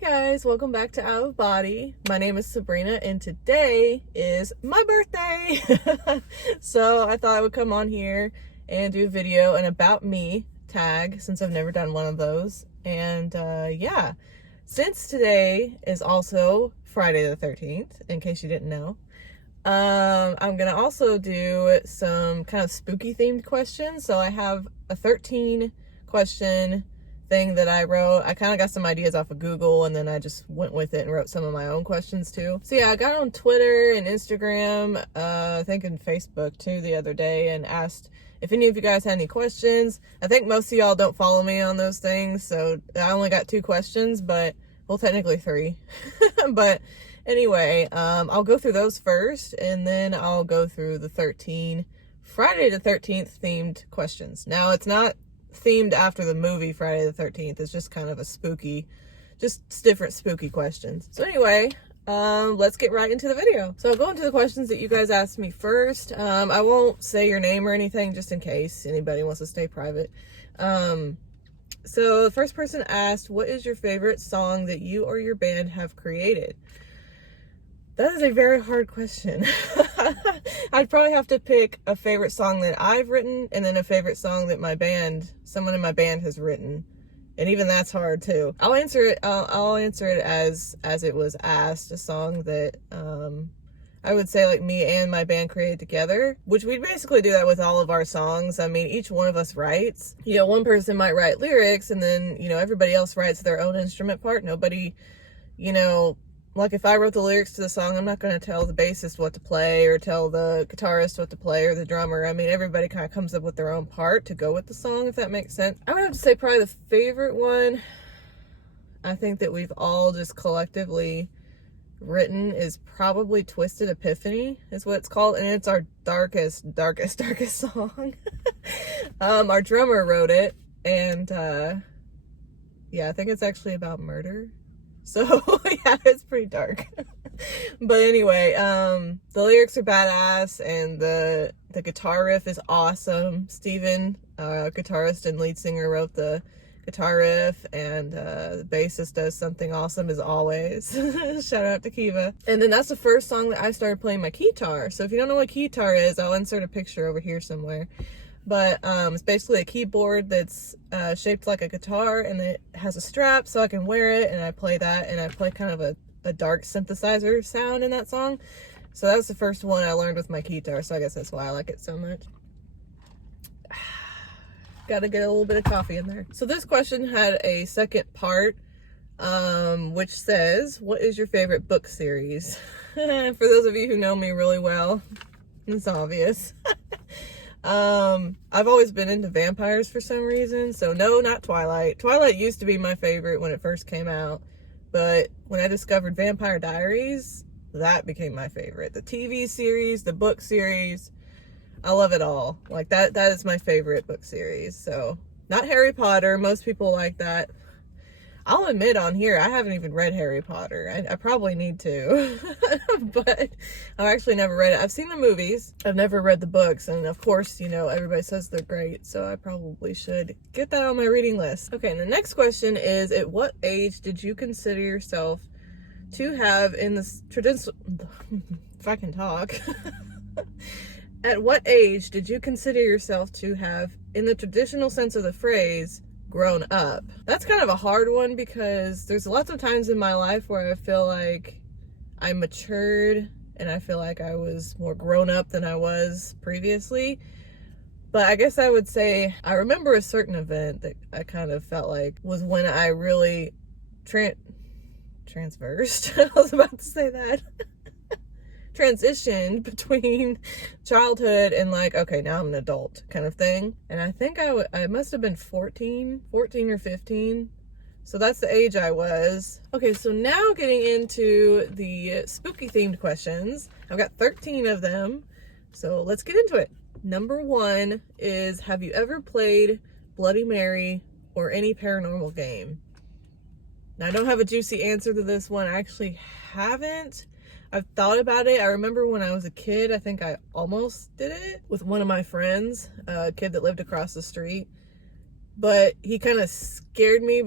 Hey guys, welcome back to Out of Body. My name is Sabrina and today is my birthday. So I thought I would come on here and do a video, an about me tag, since I've never done one of those. And yeah, since today is also Friday the 13th, in case you didn't know, I'm gonna also do some kind of spooky themed questions. So I have a 13 question thing that I wrote. I kind of got some ideas off of Google and then I just went with it and wrote some of my own questions too. So yeah, I got on Twitter and Instagram, I think in Facebook too the other day, and asked if any of you guys had any questions. I think most of y'all don't follow me on those things, so I only got 2 questions, but well, technically 3. But anyway, I'll go through those first and then I'll go through the 13 Friday the 13th themed questions. Now it's not themed after the movie Friday the 13th. It's just kind of a spooky, just different spooky questions. So anyway, let's get right into the video. So I'll go into the questions that you guys asked me first. I won't say your name or anything just in case anybody wants to stay private. So the first person asked, what is your favorite song that you or your band have created? That is a very hard question. I'd probably have to pick a favorite song that I've written and then a favorite song that someone in my band has written. And even that's hard too. I'll answer it as it was asked, a song that I would say like me and my band created together, which we basically do that with all of our songs. I mean, each one of us writes. You know, one person might write lyrics and then, you know, everybody else writes their own instrument part. Nobody, you know, like if I wrote the lyrics to the song, I'm not going to tell the bassist what to play or tell the guitarist what to play or the drummer. I mean, everybody kind of comes up with their own part to go with the song, if that makes sense. I would have to say probably the favorite one I think that we've all just collectively written is probably Twisted Epiphany is what it's called. And it's our darkest song. Our drummer wrote it. And yeah, I think it's actually about murder. So yeah, it's pretty dark. But anyway, the lyrics are badass and the guitar riff is awesome. Steven, guitarist and lead singer, wrote the guitar riff, and the bassist does something awesome as always. Shout out to Kiva. And then that's the first song that I started playing my guitar. So if you don't know what guitar is, I'll insert a picture over here somewhere. But it's basically a keyboard that's shaped like a guitar, and it has a strap so I can wear it, and I play that, and I play kind of a dark synthesizer sound in that song. So that was the first one I learned with my guitar, so I guess that's why I like it so much. Gotta get a little bit of coffee in there. So this question had a second part, which says, what is your favorite book series? For those of you who know me really well, it's obvious. I've always been into vampires for some reason. So no, not Twilight. Twilight used to be my favorite when it first came out. But when I discovered Vampire Diaries, that became my favorite. The TV series, the book series, I love it all. Like that is my favorite book series. So not Harry Potter. Most people like that. I'll admit on here, I haven't even read Harry Potter. I probably need to, but I've actually never read it. I've seen the movies. I've never read the books. And of course, you know, everybody says they're great. So I probably should get that on my reading list. Okay, and the next question is, at what age did you consider yourself to have in this traditional, if I can talk, at what age did you consider yourself to have, in the traditional sense of the phrase, grown up? That's kind of a hard one because there's lots of times in my life where I feel like I matured and I feel like I was more grown up than I was previously. But I guess I would say I remember a certain event that I kind of felt like was when I really transversed. I was about to say that. Transitioned between childhood and like, okay, now I'm an adult kind of thing. And I think I must have been 14 or 15. So that's the age I was. Okay, so now getting into the spooky themed questions. I've got 13 of them. So let's get into it. Number 1 is, have you ever played Bloody Mary or any paranormal game? Now, I don't have a juicy answer to this one. I actually haven't. I've thought about it. I remember when I was a kid, I think I almost did it with one of my friends, a kid that lived across the street. But he kind of scared me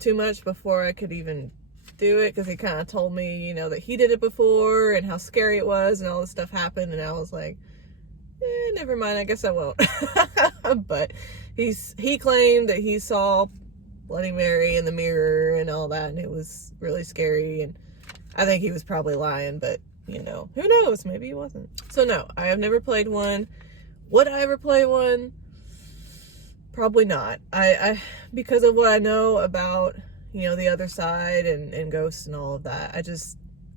too much before I could even do it because he kind of told me, you know, that he did it before and how scary it was and all this stuff happened. And I was like, never mind, I guess I won't. But he claimed that he saw Bloody Mary in the mirror and all that, and it was really scary. And I think he was probably lying, but you know, who knows? Maybe he wasn't. So no, I have never played one. Would I ever play one? Probably not. I because of what I know about, you know, the other side and ghosts and all of that,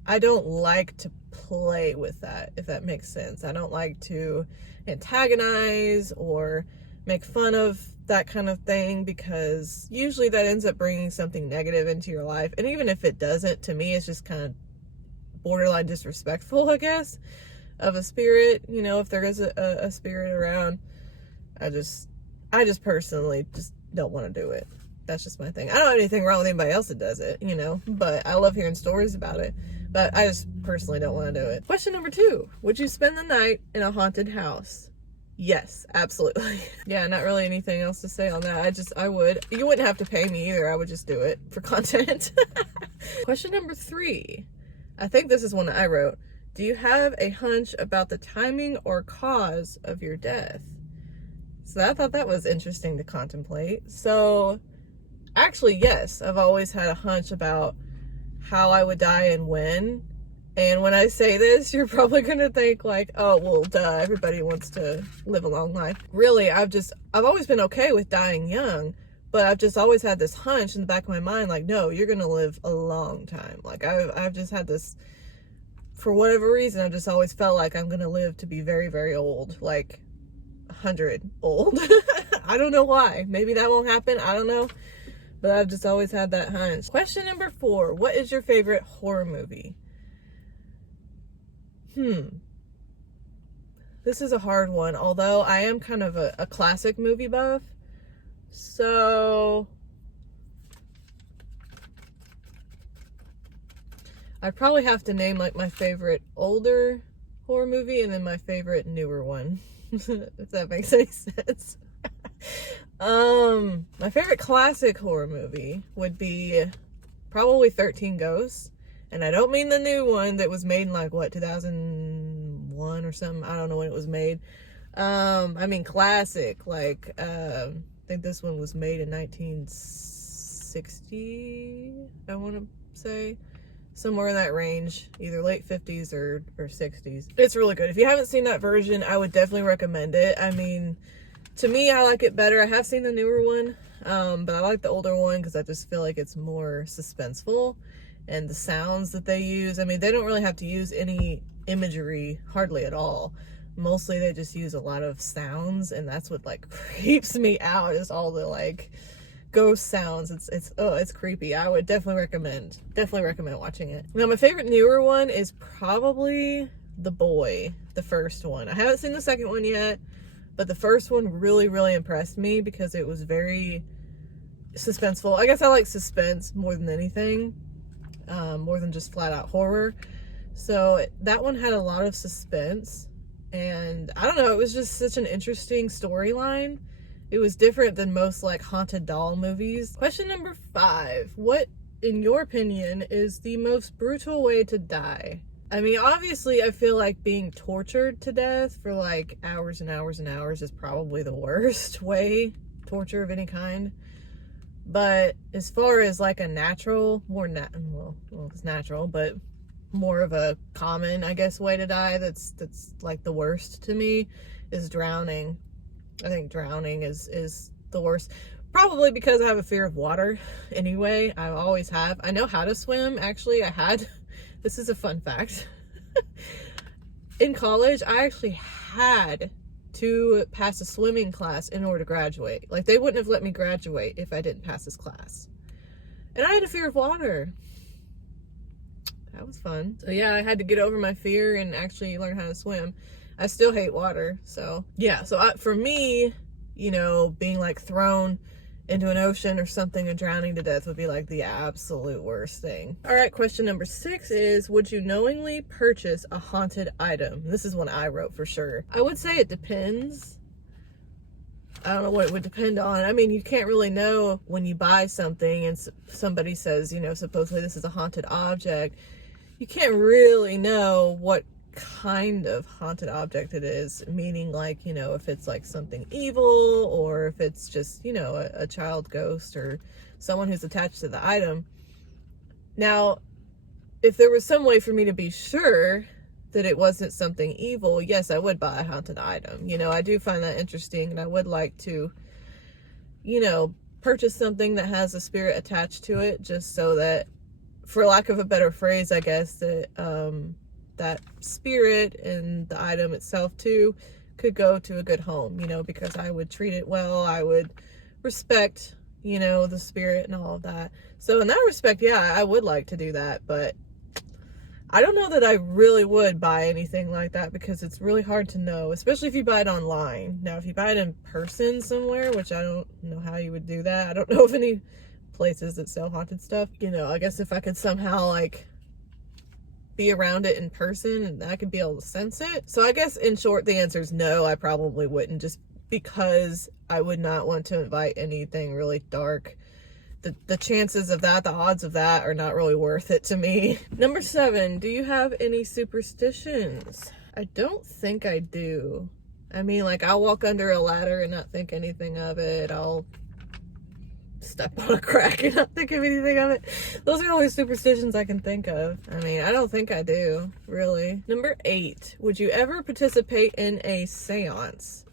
I don't like to play with that, if that makes sense. I don't like to antagonize or make fun of that kind of thing, because usually that ends up bringing something negative into your life. And even if it doesn't, to me, it's just kind of borderline disrespectful, I guess, of a spirit. You know, if there is a spirit around, I just personally just don't want to do it. That's just my thing. I don't have anything wrong with anybody else that does it, you know, but I love hearing stories about it. But I just personally don't want to do it. Question number 2. Would you spend the night in a haunted house? Yes, absolutely. Yeah, not really anything else to say on that. I would. You wouldn't have to pay me either. I would just do it for content. Question number 3. I think this is one that I wrote. Do you have a hunch about the timing or cause of your death? So I thought that was interesting to contemplate. So actually, yes, I've always had a hunch about how I would die and when. And when I say this, you're probably going to think like, oh, well, duh, everybody wants to live a long life. Really, I've always been okay with dying young, but I've just always had this hunch in the back of my mind, like, no, you're going to live a long time. Like, I've just had this, for whatever reason, I've just always felt like I'm going to live to be very, very old, like 100 old. I don't know why. Maybe that won't happen. I don't know. But I've just always had that hunch. Question number 4. What is your favorite horror movie? This is a hard one, although I am kind of a classic movie buff. So I'd probably have to name like my favorite older horror movie and then my favorite newer one, if that makes any sense. My favorite classic horror movie would be probably 13 Ghosts. And I don't mean the new one that was made in like, what, 2001 or something? I don't know when it was made. I mean classic, like, I think this one was made in 1960, I want to say. Somewhere in that range, either late 50s or 60s. It's really good. If you haven't seen that version, I would definitely recommend it. I mean, to me, I like it better. I have seen the newer one, but I like the older one because I just feel like it's more suspenseful. And the sounds that they use, I mean, they don't really have to use any imagery hardly at all. Mostly they just use a lot of sounds, and that's what like creeps me out, is all the like ghost sounds. It's creepy. I would definitely recommend watching it. Now my favorite newer one is probably The Boy, the first one. I haven't seen the second one yet, but the first one really, really impressed me because it was very suspenseful. I guess I like suspense more than anything. More than just flat out horror. So that one had a lot of suspense, and I don't know, it was just such an interesting storyline. It was different than most like haunted doll movies. Question number 5. What, in your opinion, is the most brutal way to die? I mean, obviously I feel like being tortured to death for like hours and hours and hours is probably the worst way, torture of any kind. But as far as like a natural, it's natural, but more of a common, I guess, way to die that's like the worst to me is drowning. I think drowning is the worst. Probably because I have a fear of water anyway. I always have. I know how to swim, actually. This is a fun fact. In college, I actually had to pass a swimming class in order to graduate. Like, they wouldn't have let me graduate if I didn't pass this class. And I had a fear of water. That was fun. So yeah, I had to get over my fear and actually learn how to swim. I still hate water, so yeah. So for me, you know, being like thrown into an ocean or something and drowning to death would be like the absolute worst thing. All right, question number 6 is, would you knowingly purchase a haunted item? This is one I wrote for sure. I would say it depends. I don't know what it would depend on. I mean, you can't really know when you buy something and somebody says, you know, supposedly this is a haunted object. You can't really know what kind of haunted object it is, meaning like, you know, if it's like something evil or if it's just, you know, a child ghost or someone who's attached to the item. Now, if there was some way for me to be sure that it wasn't something evil, yes, I would buy a haunted item. You know, I do find that interesting, and I would like to, you know, purchase something that has a spirit attached to it, just so that, for lack of a better phrase, I guess, that that spirit and the item itself too could go to a good home, you know, because I would treat it well, I would respect, you know, the spirit and all of that. So in that respect, yeah, I would like to do that, but I don't know that I really would buy anything like that because it's really hard to know, especially if you buy it online. Now, if you buy it in person somewhere, which I don't know how you would do that. I don't know of any places that sell haunted stuff. You know, I guess if I could somehow like be around it in person and I could be able to sense it. So I guess in short, the answer is no, I probably wouldn't, just because I would not want to invite anything really dark. The chances of that, the odds of that are not really worth it to me. Number 7, do you have any superstitions? I don't think I do. I mean, like, I'll walk under a ladder and not think anything of it. I'll step on a crack and not think of anything of it. Those are the only superstitions I can think of. I mean, I don't think I do, really. Number 8, would you ever participate in a seance?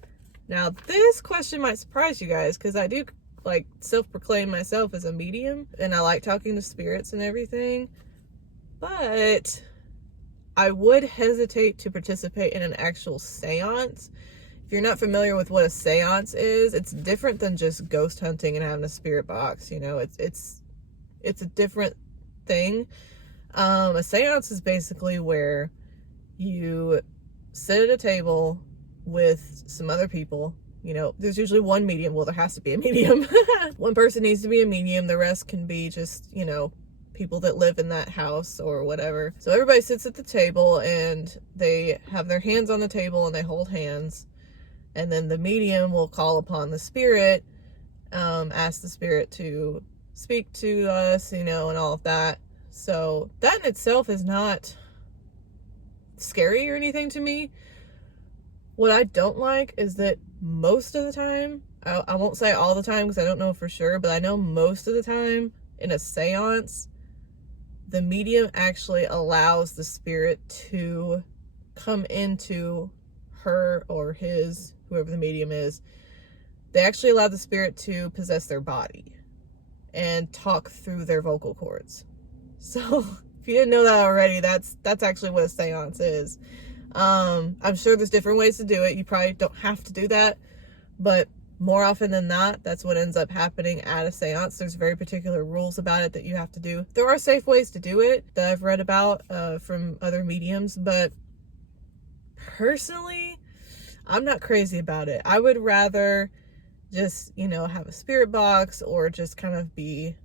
Now, this question might surprise you guys because I do like self-proclaim myself as a medium and I like talking to spirits and everything, but I would hesitate to participate in an actual seance. If you're not familiar with what a seance is, it's different than just ghost hunting and having a spirit box. You know, it's a different thing. A seance is basically where you sit at a table with some other people. You know, there's usually one medium. Well, there has to be a medium. One person needs to be a medium. The rest can be just, you know, people that live in that house or whatever. So everybody sits at the table and they have their hands on the table and they hold hands. And then the medium will call upon the spirit, ask the spirit to speak to us, you know, and all of that. So that in itself is not scary or anything to me. What I don't like is that most of the time, I won't say all the time because I don't know for sure, but I know most of the time in a seance, the medium actually allows the spirit to come into her or his, whoever the medium is. They actually allow the spirit to possess their body and talk through their vocal cords. So if you didn't know that already, that's actually what a seance is. I'm sure there's different ways to do it. You probably don't have to do that, but more often than not, that's what ends up happening at a seance. There's very particular rules about it that you have to do. There are safe ways to do it that I've read about from other mediums, but personally, I'm not crazy about it. I would rather just, you know, have a spirit box or just kind of be,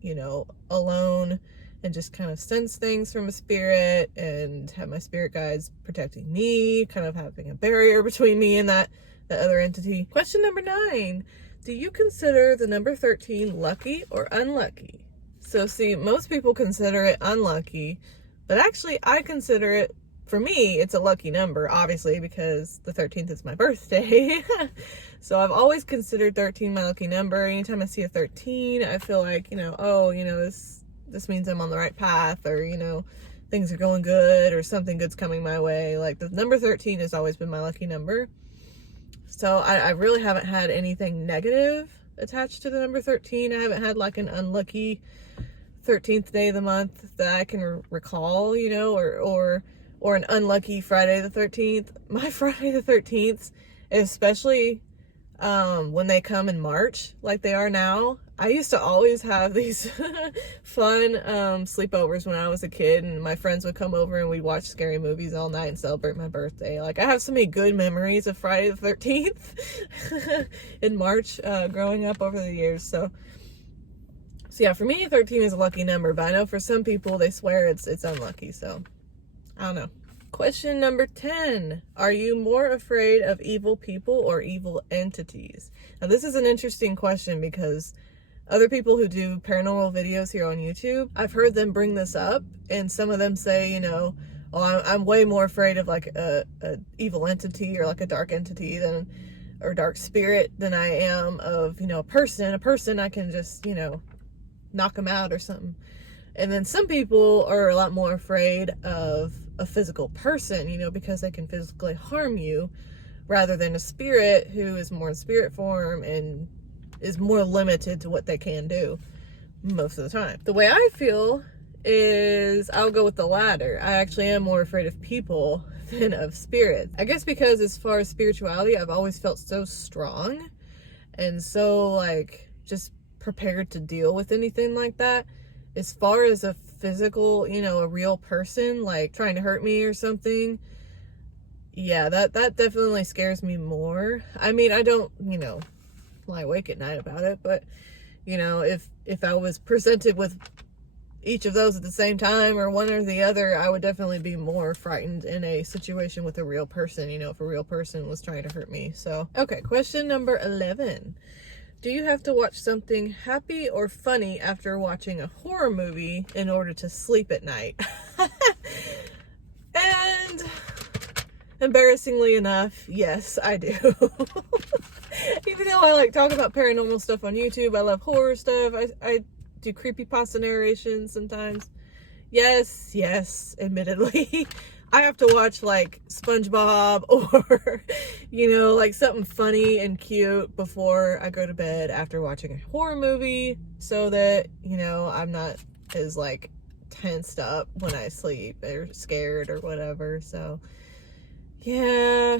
you know, alone and just kind of sense things from a spirit and have my spirit guides protecting me, kind of having a barrier between me and that other entity. Question number 9. Do you consider the number 13 lucky or unlucky? So see, most people consider it unlucky, but actually I consider it, for me, it's a lucky number, obviously, because the 13th is my birthday. So I've always considered 13 my lucky number. Anytime I see a 13, I feel like, you know, oh, you know, this means I'm on the right path, or, you know, things are going good, or something good's coming my way. Like, the number 13 has always been my lucky number. So I really haven't had anything negative attached to the number 13. I haven't had like an unlucky 13th day of the month that I can recall, you know, or an unlucky Friday the 13th. My Friday the 13th, especially when they come in March, like they are now. I used to always have these fun sleepovers when I was a kid, and my friends would come over and we'd watch scary movies all night and celebrate my birthday. Like, I have so many good memories of Friday the 13th in March growing up over the years. So yeah, for me, 13 is a lucky number, but I know for some people they swear it's unlucky. So I don't know. Question number 10. Are you more afraid of evil people or evil entities? Now, this is an interesting question because other people who do paranormal videos here on YouTube, I've heard them bring this up, and some of them say, oh, I'm way more afraid of like a evil entity or like a dark entity or dark spirit than I am of, a person. A person I can just, knock them out or something. And then some people are a lot more afraid of a physical person, because they can physically harm you, rather than a spirit who is more in spirit form and is more limited to what they can do most of the time. The way I feel is I'll go with the latter. I actually am more afraid of people than of spirits. I guess because as far as spirituality, I've always felt so strong and so like just prepared to deal with anything like that. As far as a physical, a real person like trying to hurt me or something, yeah, that definitely scares me more. I mean, I don't, lie awake at night about it, but if I was presented with each of those at the same time or one or the other, I would definitely be more frightened in a situation with a real person, if a real person was trying to hurt me. So, okay, question number 11. Do you have to watch something happy or funny after watching a horror movie in order to sleep at night? And embarrassingly enough, yes, I do. Even though I like talk about paranormal stuff on YouTube, I love horror stuff. I do creepypasta narrations sometimes. Yes, admittedly. I have to watch like SpongeBob or, like something funny and cute before I go to bed after watching a horror movie so that, I'm not as like tensed up when I sleep or scared or whatever. So, yeah.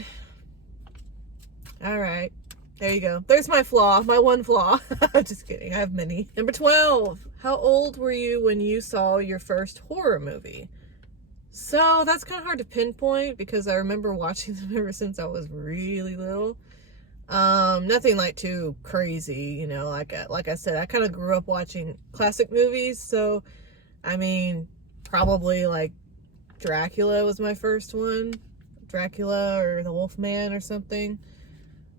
All right. There you go. There's my flaw, my one flaw. Just kidding. I have many. Number 12. How old were you when you saw your first horror movie? So that's kind of hard to pinpoint because I remember watching them ever since I was really little. Nothing like too crazy, like I said, I kind of grew up watching classic movies. So, I mean, probably like Dracula was my first one. Dracula or the Wolfman or something.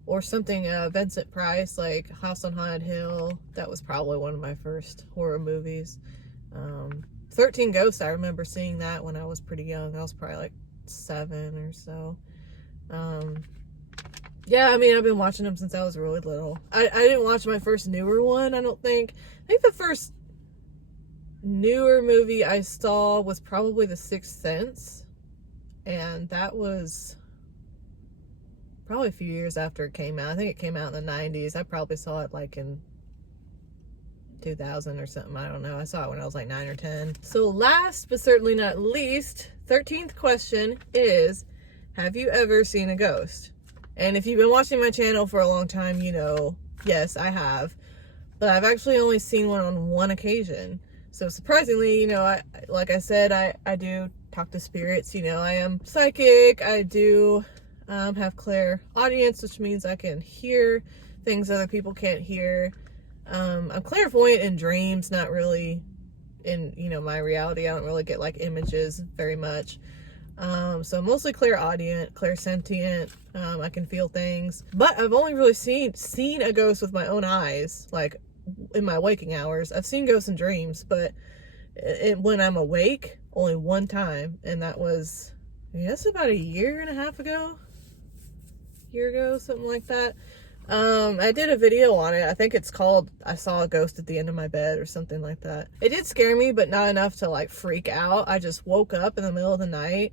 Or something, Vincent Price, like House on Haunted Hill. That was probably one of my first horror movies. 13 Ghosts, I remember seeing that when I was pretty young. I was probably like 7 or so. Yeah, I mean, I've been watching them since I was really little. I didn't watch my first newer one, I don't think. I think the first newer movie I saw was probably The Sixth Sense. And that was probably a few years after it came out. I think it came out in the 90s. I probably saw it like in 2000 or something. I don't know. I saw it when I was like 9 or 10. So last but certainly not least, 13th question is, have you ever seen a ghost? And if you've been watching my channel for a long time, yes, I have. But I've actually only seen one on one occasion. So surprisingly, like I said, I do talk to spirits. I am psychic. I do have clairaudience, which means I can hear things other people can't hear. I'm clairvoyant in dreams, not really in, my reality. I don't really get like images very much. So mostly clairaudient, clairsentient. I can feel things, but I've only really seen a ghost with my own eyes, like in my waking hours. I've seen ghosts in dreams, but when I'm awake, only one time, and that was, I guess, about a year and a half ago. Year ago, something like that. I did a video on it. I think it's called I Saw a Ghost at the End of My Bed or something like that. It did scare me, but not enough to like freak out. I just woke up in the middle of the night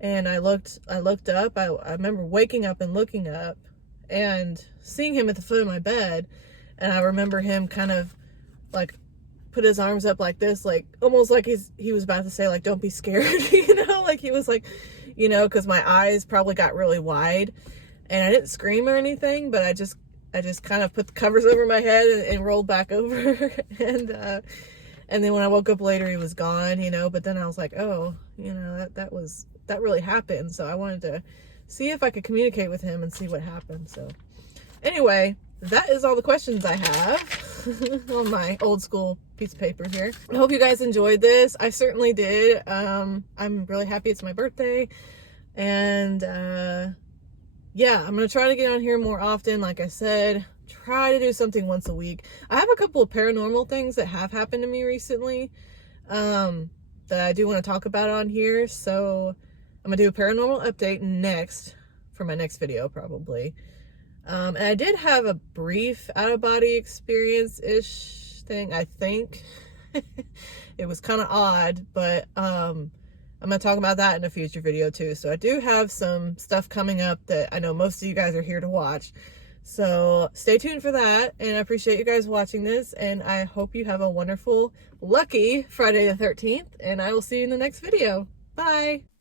and I looked up. I remember waking up and looking up and seeing him at the foot of my bed, and I remember him kind of like put his arms up like this, like almost like he was about to say like, don't be scared, like he was like, because my eyes probably got really wide. And I didn't scream or anything, but I just kind of put the covers over my head and rolled back over. And then when I woke up later, he was gone, but then I was like, oh, that really happened. So I wanted to see if I could communicate with him and see what happened. So anyway, that is all the questions I have. on my old school piece of paper here. I hope you guys enjoyed this. I certainly did. I'm really happy it's my birthday. And yeah, I'm going to try to get on here more often. Like I said, try to do something once a week. I have a couple of paranormal things that have happened to me recently that I do want to talk about on here. So I'm going to do a paranormal update next for my next video probably. And I did have a brief out-of-body experience-ish thing, I think. It was kind of odd, but I'm going to talk about that in a future video too. So I do have some stuff coming up that I know most of you guys are here to watch. So stay tuned for that, and I appreciate you guys watching this, and I hope you have a wonderful, lucky Friday the 13th, and I will see you in the next video. Bye!